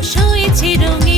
手一起动。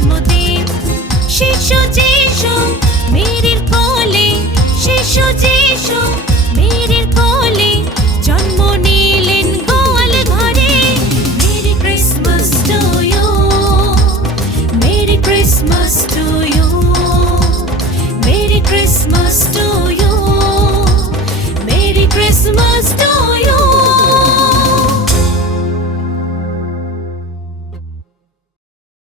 mismo.